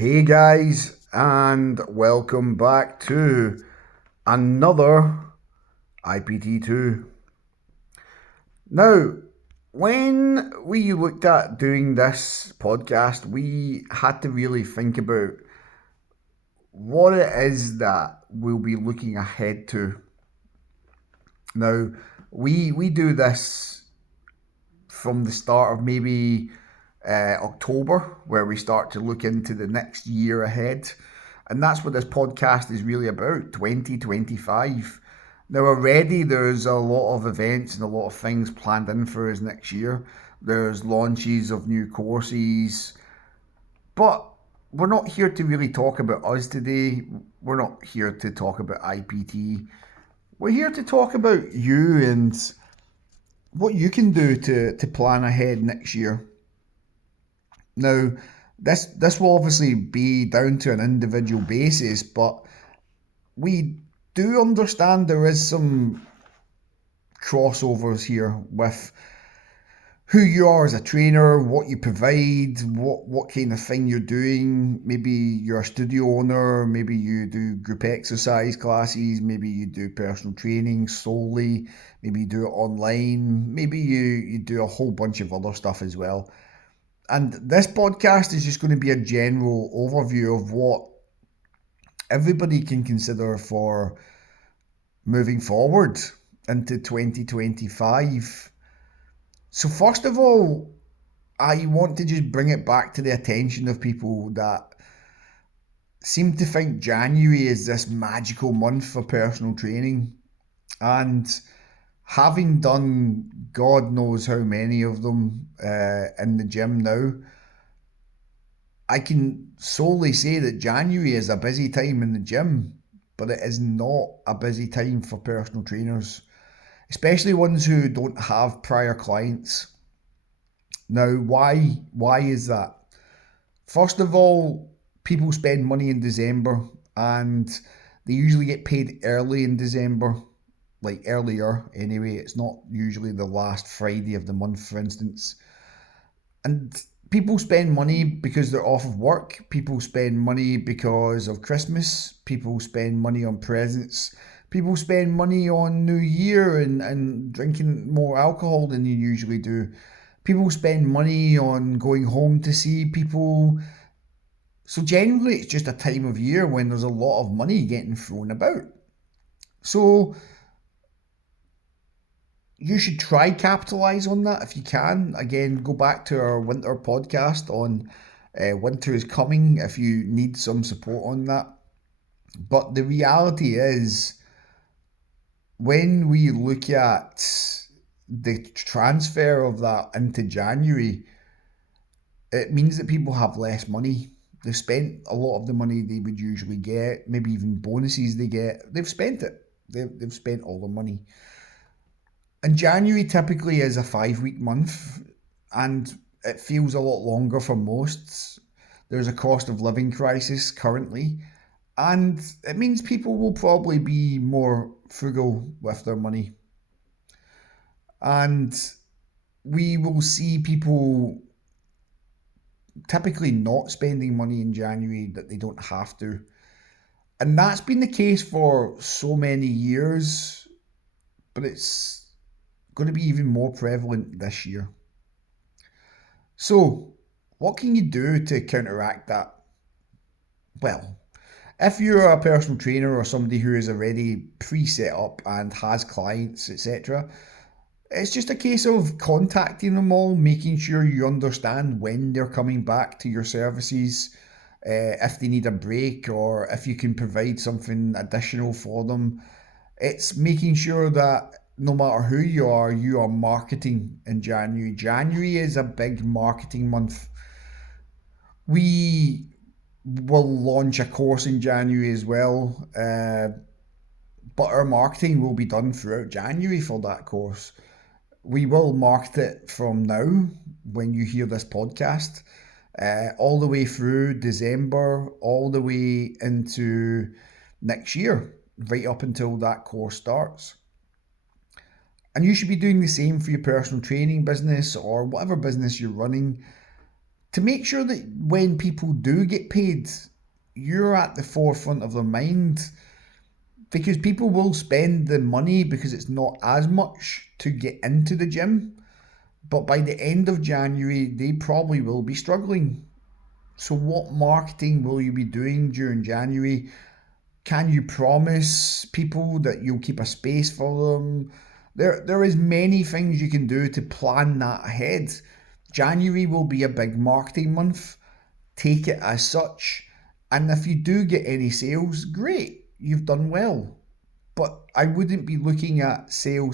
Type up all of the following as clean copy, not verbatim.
Hey guys, and welcome back to another IPT2. Now, when we looked at doing this podcast, we had to really think about what it is that we'll be looking ahead to. Now, we do this from the start of maybe October, where we start to look into the next year ahead. And that's what this podcast is really about 2025. Now, already there's a lot of events and a lot of things planned in for us next year. There's launches of new courses, but we're not here to really talk about us today. We're not here to talk about IPT. We're here to talk about you and what you can do to plan ahead next year. Now, this will obviously be down to an individual basis, but we do understand there is some crossovers here with who you are as a trainer, what you provide, what kind of thing you're doing. Maybe you're a studio owner, maybe you do group exercise classes, maybe you do personal training solely, maybe you do it online, maybe you do a whole bunch of other stuff as well. And this podcast is just going to be a general overview of what everybody can consider for moving forward into 2025. So, first of all, I want to just bring it back to the attention of people that seem to think January is this magical month for personal training. And having done God knows how many of them in the gym now, I can solely say that January is a busy time in the gym, but it is not a busy time for personal trainers, especially ones who don't have prior clients. Now, why is that? First of all, people spend money in December and they usually get paid early in December, like earlier anyway. It's not usually the last Friday of the month, for instance. And people spend money because they're off of work. People spend money because of Christmas. People spend money on presents. People spend money on New Year and drinking more alcohol than you usually do. People spend money on going home to see people. So generally, it's just a time of year when there's a lot of money getting thrown about. So you should try capitalize on that if you can. Again, go back to our winter podcast on winter is coming if you need some support on that. But the reality is, when we look at the transfer of that into January, it means that people have less money. They've spent a lot of the money they would usually get, maybe even bonuses they get. They've spent it. They've spent all the money. And January typically is a 5 week month, and it feels a lot longer for most. There's a cost of living crisis currently, and it means people will probably be more frugal with their money. And we will see people typically not spending money in January that they don't have to. And that's been the case for so many years, but it's going to be even more prevalent this year. So, what can you do to counteract that? Well, if you're a personal trainer or somebody who is already pre-set up and has clients, etc., it's just a case of contacting them all, making sure you understand when they're coming back to your services, if they need a break or if you can provide something additional for them. It's making sure that no matter who you are marketing in January. January is a big marketing month. We will launch a course in January as well, but our marketing will be done throughout January for that course. We will market it from now when you hear this podcast, all the way through December, all the way into next year, right up until that course starts. And you should be doing the same for your personal training business or whatever business you're running. to make sure that when people do get paid, you're at the forefront of their mind, because people will spend the money because it's not as much to get into the gym. But by the end of January, they probably will be struggling. So, what marketing will you be doing during January? Can you promise people that you'll keep a space for them? There is many things you can do to plan that ahead. January will be a big marketing month. Take it as such. And if you do get any sales, great, you've done well. But I wouldn't be looking at sale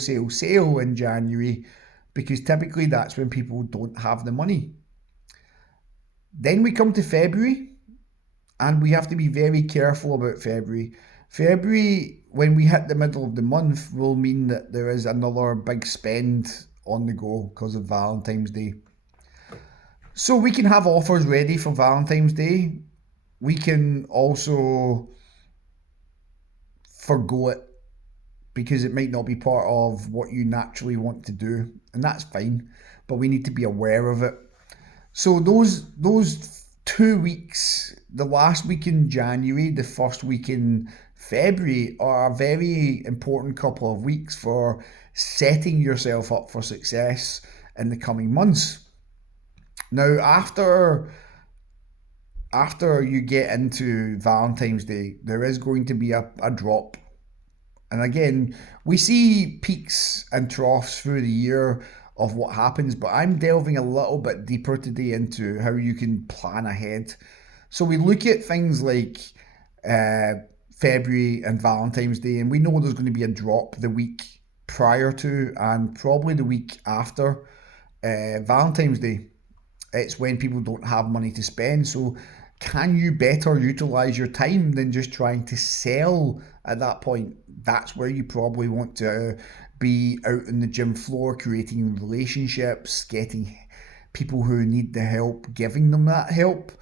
in January, because typically that's when people don't have the money. Then we come to February, and we have to be very careful about February. February, when we hit the middle of the month, will mean that there is another big spend on the go because of Valentine's Day. So we can have offers ready for Valentine's Day. We can also forgo it because it might not be part of what you naturally want to do, and that's fine, but we need to be aware of it. So those 2 weeks, the last week in January, the first week in February, are a very important couple of weeks for setting yourself up for success in the coming months. Now, after you get into Valentine's Day, there is going to be a drop. And again, we see peaks and troughs through the year of what happens, but I'm delving a little bit deeper today into how you can plan ahead. So we look at things like February and Valentine's Day, and we know there's going to be a drop the week prior to and probably the week after Valentine's Day. It's when people don't have money to spend. So, can you better utilize your time than just trying to sell at that point? That's where you probably want to be out in the gym floor, creating relationships, getting people who need the help, giving them that help.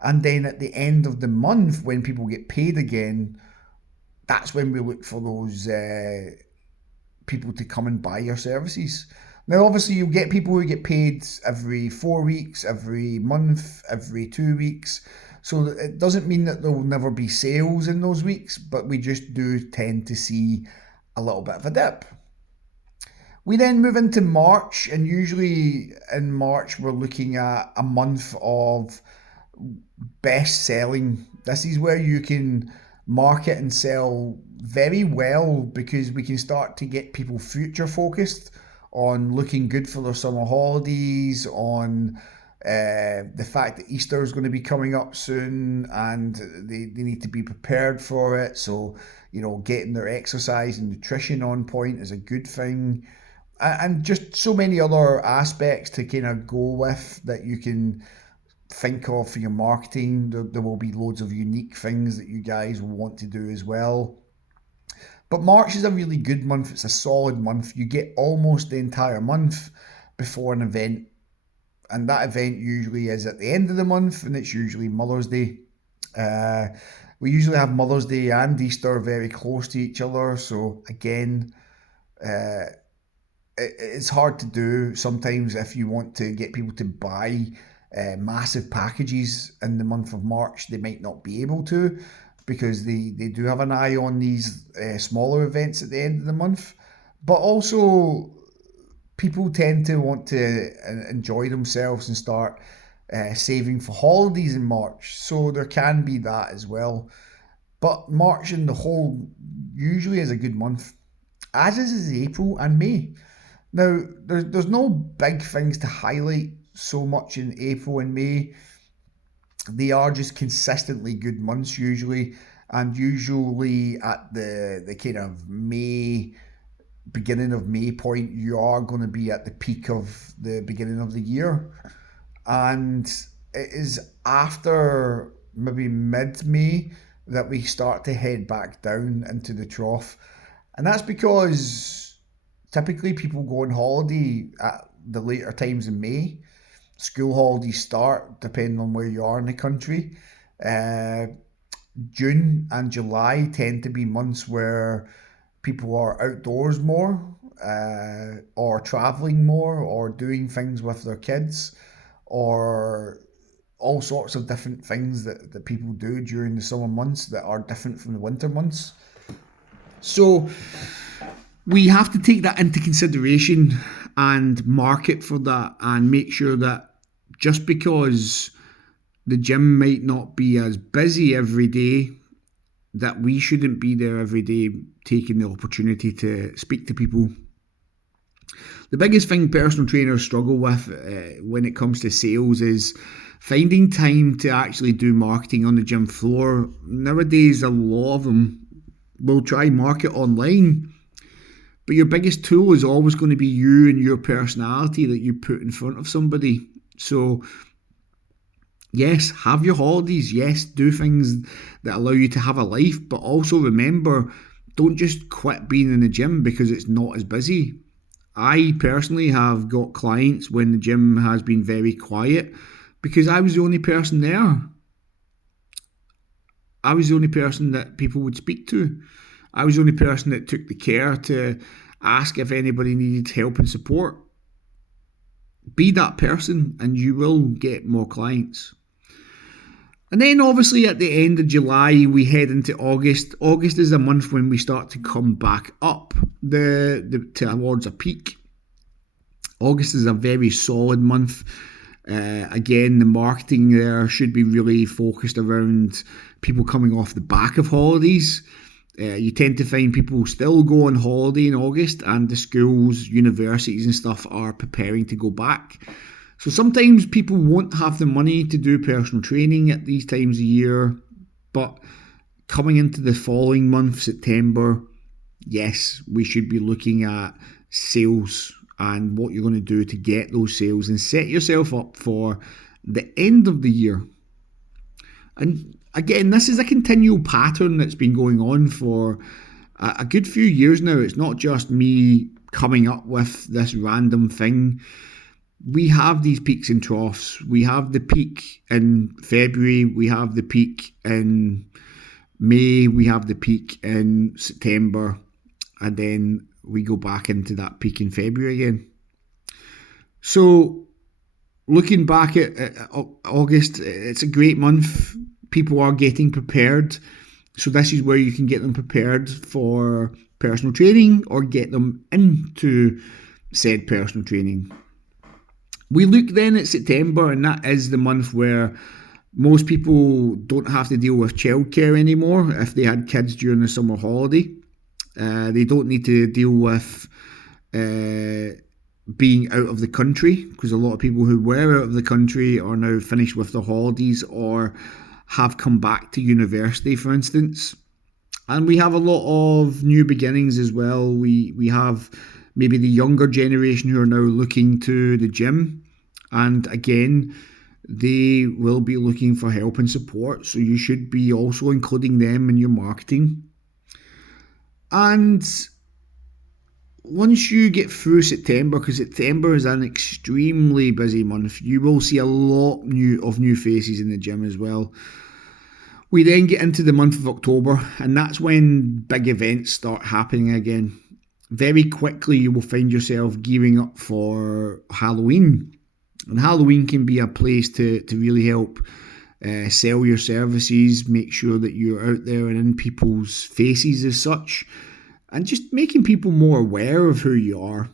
And then at the end of the month, when people get paid again, that's when we look for those people to come and buy your services. Now, obviously, you'll get people who get paid every 4 weeks, every month, every 2 weeks. So it doesn't mean that there will never be sales in those weeks, but we just do tend to see a little bit of a dip. We then move into March, and usually in March, we're looking at a month of best selling. This is where you can market and sell very well, because we can start to get people future focused on looking good for their summer holidays, on the fact that Easter is going to be coming up soon and they need to be prepared for it. So, getting their exercise and nutrition on point is a good thing. And just so many other aspects to kind of go with that you can think of for your marketing. There will be loads of unique things that you guys will want to do as well. But March is a really good month. It's a solid month. You get almost the entire month before an event. And that event usually is at the end of the month, and it's usually Mother's Day. We usually have Mother's Day and Easter very close to each other. So again, it's hard to do sometimes if you want to get people to buy massive packages in the month of March. They might not be able to, because they do have an eye on these smaller events at the end of the month. But also, people tend to want to enjoy themselves and start saving for holidays in March. So there can be that as well. But March in the whole usually is a good month, as is April and May. Now, there's no big things to highlight so much in April and May. They are just consistently good months usually, and usually at the kind of beginning of May point, you are going to be at the peak of the beginning of the year. And it is after maybe mid-May that we start to head back down into the trough. And that's because typically people go on holiday at the later times in May. School holidays start depending on where you are in the country. June and July tend to be months where people are outdoors more, or traveling more, or doing things with their kids, or all sorts of different things that people do during the summer months that are different from the winter months. So we have to take that into consideration and market for that and make sure that just because the gym might not be as busy every day, that we shouldn't be there every day taking the opportunity to speak to people. The biggest thing personal trainers struggle with when it comes to sales is finding time to actually do marketing on the gym floor. Nowadays, a lot of them will try market online, but your biggest tool is always going to be you and your personality that you put in front of somebody. So yes, have your holidays. Yes, do things that allow you to have a life, but also remember, don't just quit being in the gym because it's not as busy. I personally have got clients when the gym has been very quiet because I was the only person there. I was the only person that people would speak to. I was the only person that took the care to ask if anybody needed help and support. Be that person and you will get more clients. And then obviously at the end of July, we head into August. August is a month when we start to come back up towards a peak. August is a very solid month. Again, the marketing there should be really focused around people coming off the back of holidays. You tend to find people still go on holiday in August, and the schools, universities and stuff are preparing to go back. So sometimes people won't have the money to do personal training at these times of year, but coming into the following month, September, yes, we should be looking at sales and what you're going to do to get those sales and set yourself up for the end of the year. And again, this is a continual pattern that's been going on for a good few years now. It's not just me coming up with this random thing. We have these peaks and troughs. We have the peak in February, we have the peak in May, we have the peak in September, and then we go back into that peak in February again. So looking back at August, it's a great month. People are getting prepared. So this is where you can get them prepared for personal training or get them into said personal training. We look then at September, and that is the month where most people don't have to deal with childcare anymore if they had kids during the summer holiday. They don't need to deal with being out of the country, because a lot of people who were out of the country are now finished with their holidays or have come back to university, for instance. And we have a lot of new beginnings as well. We have maybe the younger generation who are now looking to the gym, and again, they will be looking for help and support, so you should be also including them in your marketing. And once you get through September, because September is an extremely busy month, you will see a lot of new faces in the gym as well. We then get into the month of October, and that's when big events start happening again. Very quickly you will find yourself gearing up for Halloween. And Halloween can be a place to really help sell your services, make sure that you're out there and in people's faces as such, and just making people more aware of who you are.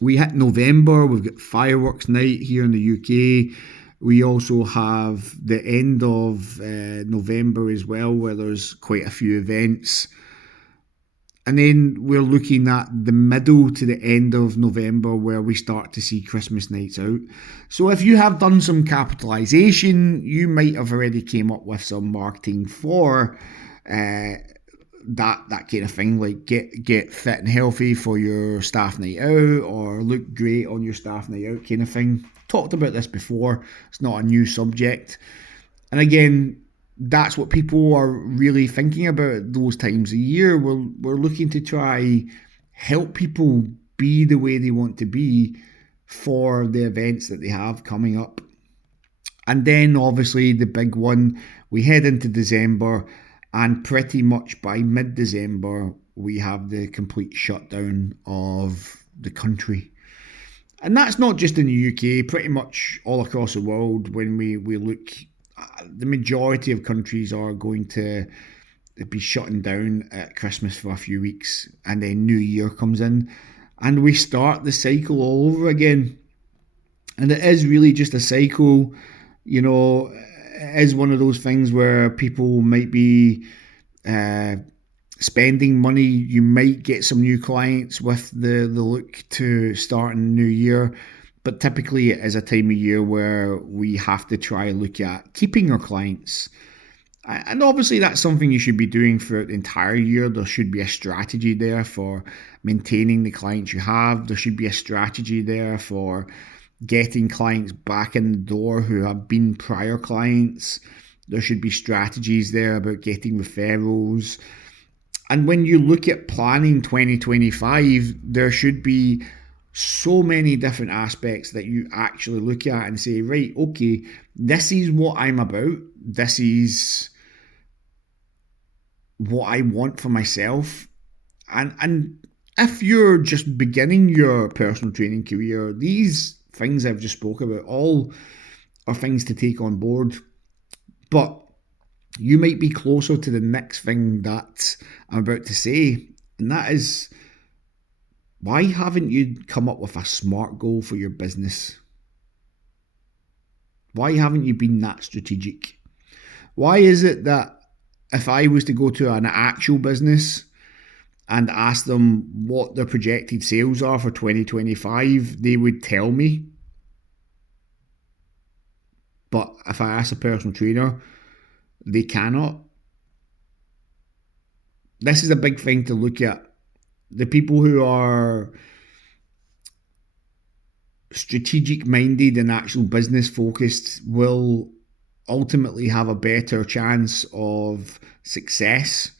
We hit November, we've got fireworks night here in the UK. We also have the end of November as well, where there's quite a few events. And then we're looking at the middle to the end of November, where we start to see Christmas nights out. So if you have done some capitalisation, you might have already came up with some marketing for that kind of thing, like get fit and healthy for your staff night out, or look great on your staff night out kind of thing. Talked about this before. It's not a new subject. And again, that's what people are really thinking about those times of year. We're looking to try help people be the way they want to be for the events that they have coming up. And then obviously the big one, we head into December, and pretty much by mid-December we have the complete shutdown of the country. And that's not just in the UK, pretty much all across the world. When we look, the majority of countries are going to be shutting down at Christmas for a few weeks, and then New Year comes in, and we start the cycle all over again. And it is really just a cycle, you know. It is one of those things where people might be spending money. You might get some new clients with the look to start in the new year, but typically it is a time of year where we have to try and look at keeping our clients. And obviously that's something you should be doing for the entire year. There should be a strategy there for maintaining the clients you have. There should be a strategy there for getting clients back in the door who have been prior clients. There should be strategies there about getting referrals. And when you look at planning 2025, there should be so many different aspects that you actually look at and say, right, okay, this is what I'm about. This is what I want for myself. And if you're just beginning your personal training career, these things I've just spoke about all are things to take on board. But you might be closer to the next thing that I'm about to say, and that is, why haven't you come up with a SMART goal for your business? Why haven't you been that strategic? Why is it that if I was to go to an actual business and ask them what their projected sales are for 2025, they would tell me? But if I ask a personal trainer, they cannot. This is a big thing to look at. The people who are strategic minded and actual business focused will ultimately have a better chance of success.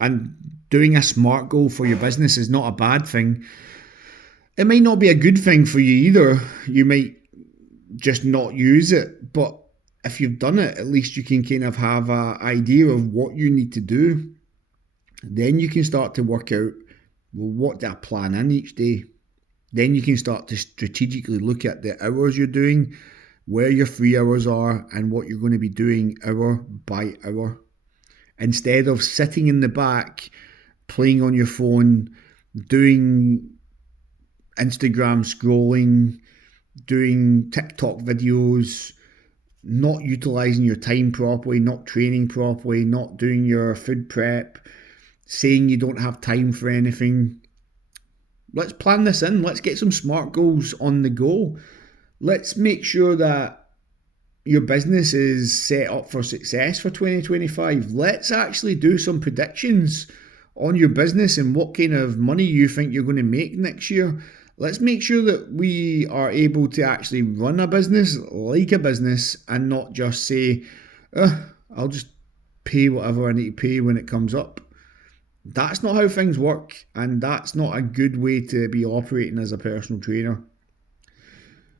And doing a SMART goal for your business is not a bad thing. It might not be a good thing for you either. You might just not use it, but if you've done it, at least you can kind of have an idea of what you need to do. Then you can start to work out, well, what do I plan in each day? Then you can start to strategically look at the hours you're doing, where your free hours are, and what you're going to be doing hour by hour. Instead of sitting in the back, playing on your phone, doing Instagram scrolling, doing TikTok videos, not utilising your time properly, not training properly, not doing your food prep, saying you don't have time for anything. Let's plan this in. Let's get some SMART goals on the go. Let's make sure that your business is set up for success for 2025. Let's actually do some predictions on your business and what kind of money you think you're going to make next year. Let's make sure that we are able to actually run a business like a business and not just say, I'll just pay whatever I need to pay when it comes up. That's not how things work, and that's not a good way to be operating as a personal trainer.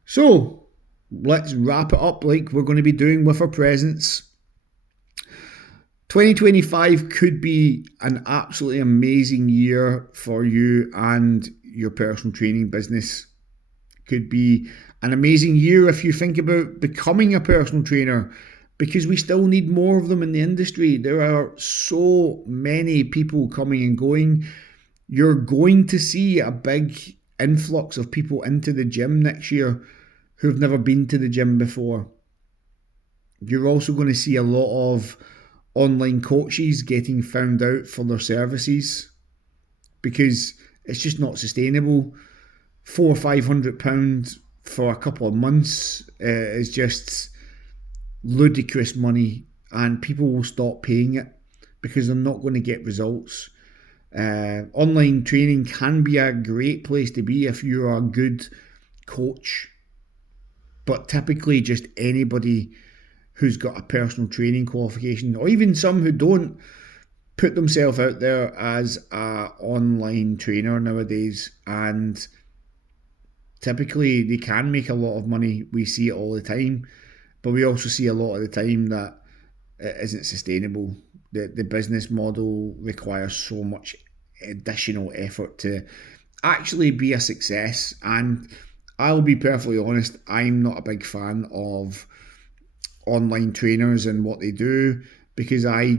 So let's wrap it up like we're going to be doing with our presents. 2025 could be an absolutely amazing year for you and your personal training business. Could be an amazing year if you think about becoming a personal trainer, because we still need more of them in the industry. There are so many people coming and going. You're going to see a big influx of people into the gym next year who've never been to the gym before. You're also going to see a lot of online coaches getting found out for their services because it's just not sustainable. £400 or £500 for a couple of months is just ludicrous money, and people will stop paying it because they're not going to get results. Online training can be a great place to be if you're a good coach, but typically just anybody who's got a personal training qualification, or even some who don't, put themselves out there as an online trainer nowadays, and typically they can make a lot of money. We see it all the time, but we also see a lot of the time that it isn't sustainable. The business model requires so much additional effort to actually be a success. And I'll be perfectly honest, I'm not a big fan of online trainers and what they do, because I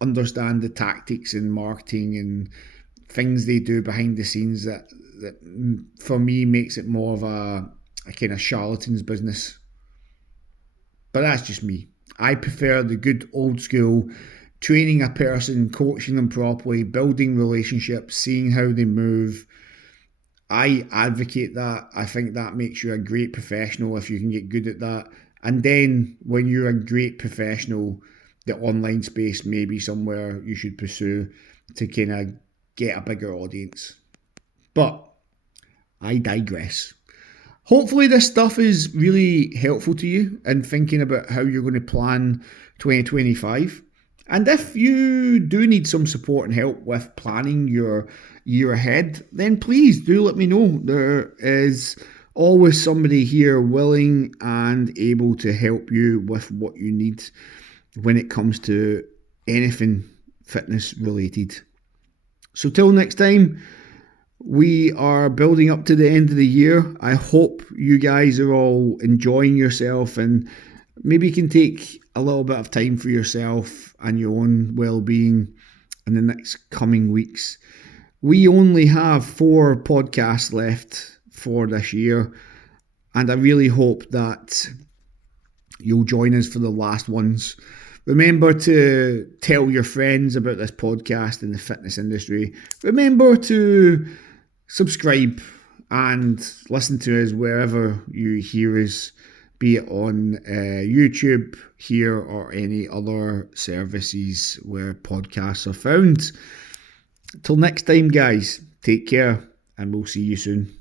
understand the tactics and marketing and things they do behind the scenes that for me makes it more of a kind of charlatan's business. But that's just me. I prefer the good old school training a person, coaching them properly, building relationships, seeing how they move. I advocate that. I think that makes you a great professional if you can get good at that. And then when you're a great professional, the online space may be somewhere you should pursue to kind of get a bigger audience. But I digress. Hopefully, this stuff is really helpful to you in thinking about how you're going to plan 2025. And if you do need some support and help with planning your year ahead, then please do let me know. There is always somebody here willing and able to help you with what you need when it comes to anything fitness related. So, till next time, we are building up to the end of the year. I hope you guys are all enjoying yourself and maybe you can take a little bit of time for yourself and your own well-being in the next coming weeks. We only have 4 podcasts left for this year, and I really hope that you'll join us for the last ones. Remember to tell your friends about this podcast in the fitness industry. Remember to subscribe and listen to us wherever you hear us, be it on YouTube here or any other services where podcasts are found. Till next time, guys, take care and we'll see you soon.